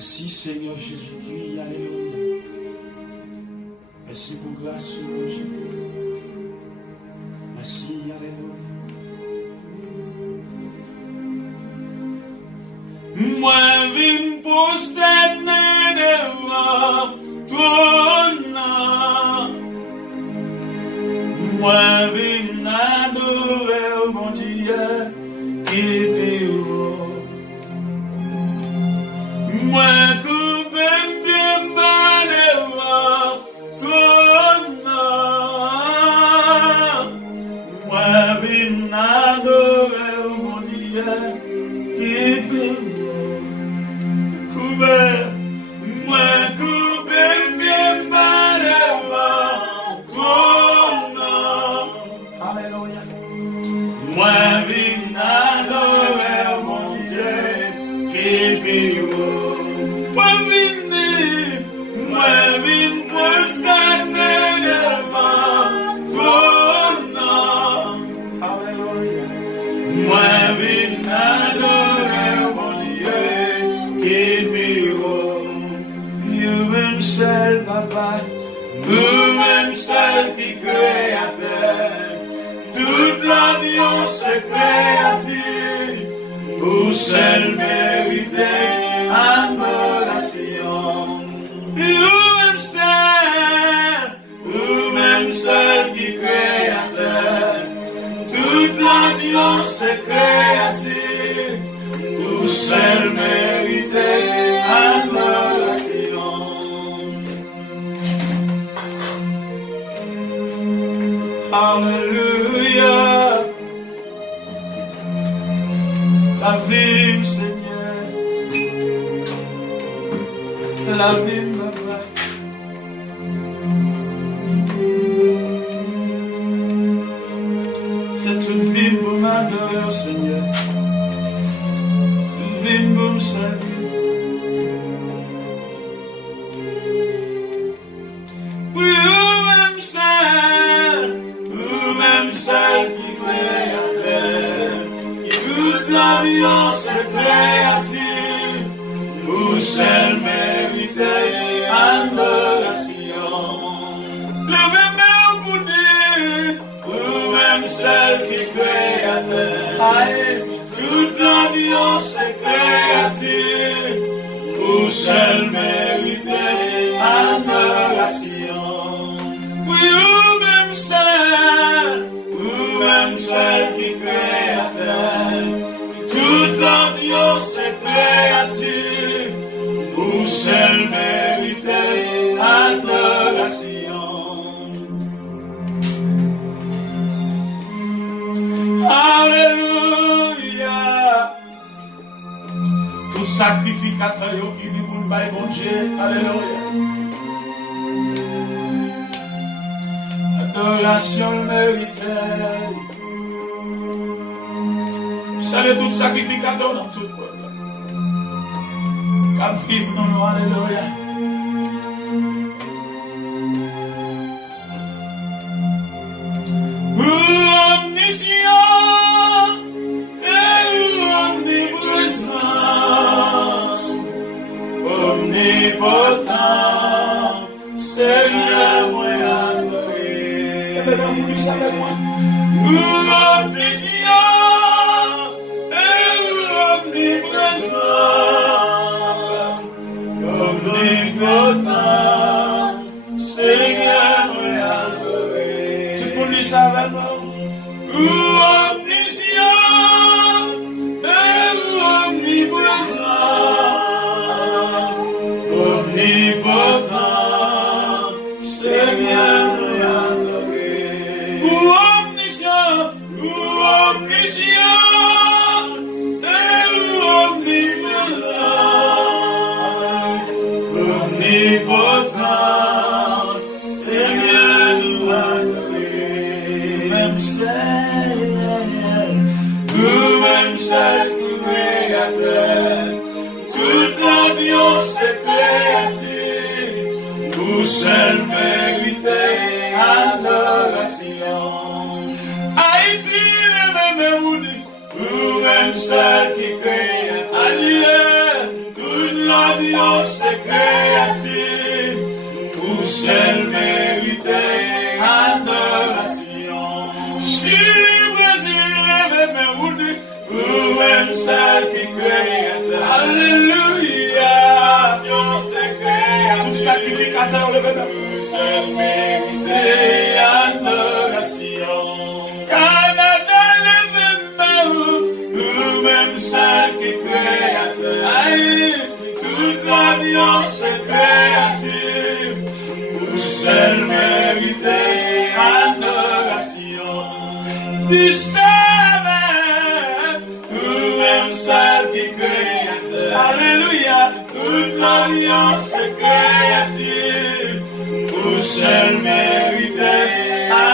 Merci Seigneur Jésus-Christ, alléluia. Merci pour grâce, mon Dieu. Merci, alléluia. Moi, vin prosterner devant ton nom. Moi, vin adorer mon Dieu qui pire. Moi, coupe bien bas devant ton nom. Moi, vin adorer mon Dieu qui pire. Moi, coupe bien bas devant ton nom. Alléluia. Moi, vin adorer mon Dieu qui pire. Moi, vin prosterner devant ton nom. Alléluia. Moi, vin adorer mon Dieu qui pire. Nous-mêmes seuls, papa, nous-mêmes seuls qui créateur, toute l'audience créative, pour seul mériter adoration. Nous-mêmes seuls qui créateur, toute l'audience créative, pour seul mériter adoration. Alléluia. La vie, Seigneur. La vie, papa. C'est une vie pour m'adorer, Seigneur. Une vie pour me servir. Oui, vous-même seul qui créateur, qui toute l'alliance créative, vous seul méritez adoration. Levez-moi au bout de vous-même seul qui créateur, toute l'alliance créative, vous seul méritez adoration. Oui, vous-même seul qui créateur, toute l'audience créative, vous seul méritez adoration. Alléluia. Tout sacrificateur qui dit pour le bail bon Dieu. Alléluia. Adoration méritée. Salut tout sacrificateur dans tout le monde. Comme vivre dans nous, alléluia. Omniscient et omniprésent, omnipotent, Seigneur, moi adoré. Omniscient et omniprésent, omnipotent, Seigneur, moi adoré. Tu peux lui savoir, omniscient et omniprésent, omnipotent, Seigneur, moi adoré. Omniscient et omniprésent, omnipotent, Seigneur, nous adoré. Nous-mêmes seul créateur, toute l'audience créative, vous seul méritez adoration. Haïti, le même vous-même seul qui créateur, toute l'audience seul mérité adoration. Si Brésil lève mes routes, vous-même seul qui créateur. Alléluia, Dieu c'est créateur. Tout sacrificateur lève mes routes, seul mérité adoration. Canada lève mes routes, vous-même seul qui créateur. Aïe, toute l'alliance créative, vous seul mérité adoration. Du sauveur, vous-même seul qui créateur. Alléluia, toute l'alliance créative, vous seul mérité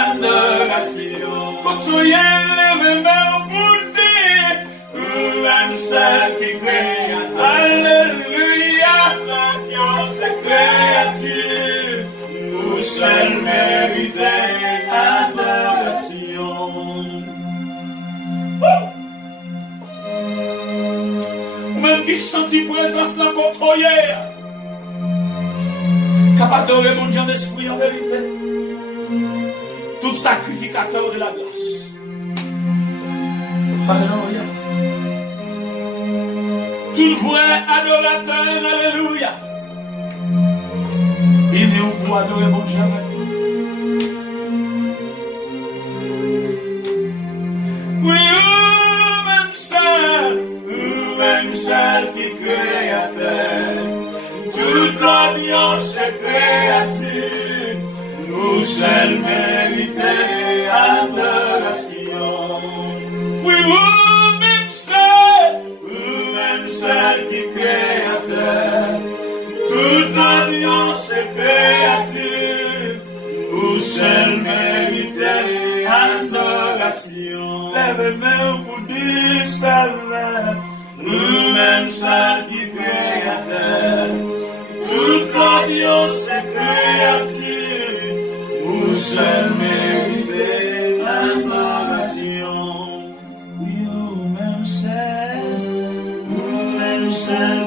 adoration. Quand tu y es levé, vous-même seul qui créateur. Alléluia, l'alliance créative, vous seul mérité adoration. Même qui sentit présence dans notre hier, capable d'adorer mon Dieu en esprit en vérité, tout sacrificateur de la grâce. Alléluia. Tout vrai adorateur, alléluia. Il est où pour adorer mon Dieu avec nous? Oui, vous-même seul qui créateur, toute l'alliance créative, nous seuls mérité adoration. Oui, vous-même seul qui créateur, toute l'alliance créative, vous seuls mérité adoration. Lève-moi pour dire salut. Nous-mêmes seul qui créateur, toute l'audience créative, vous seul méritez l'adoration. Oui, nous-mêmes seul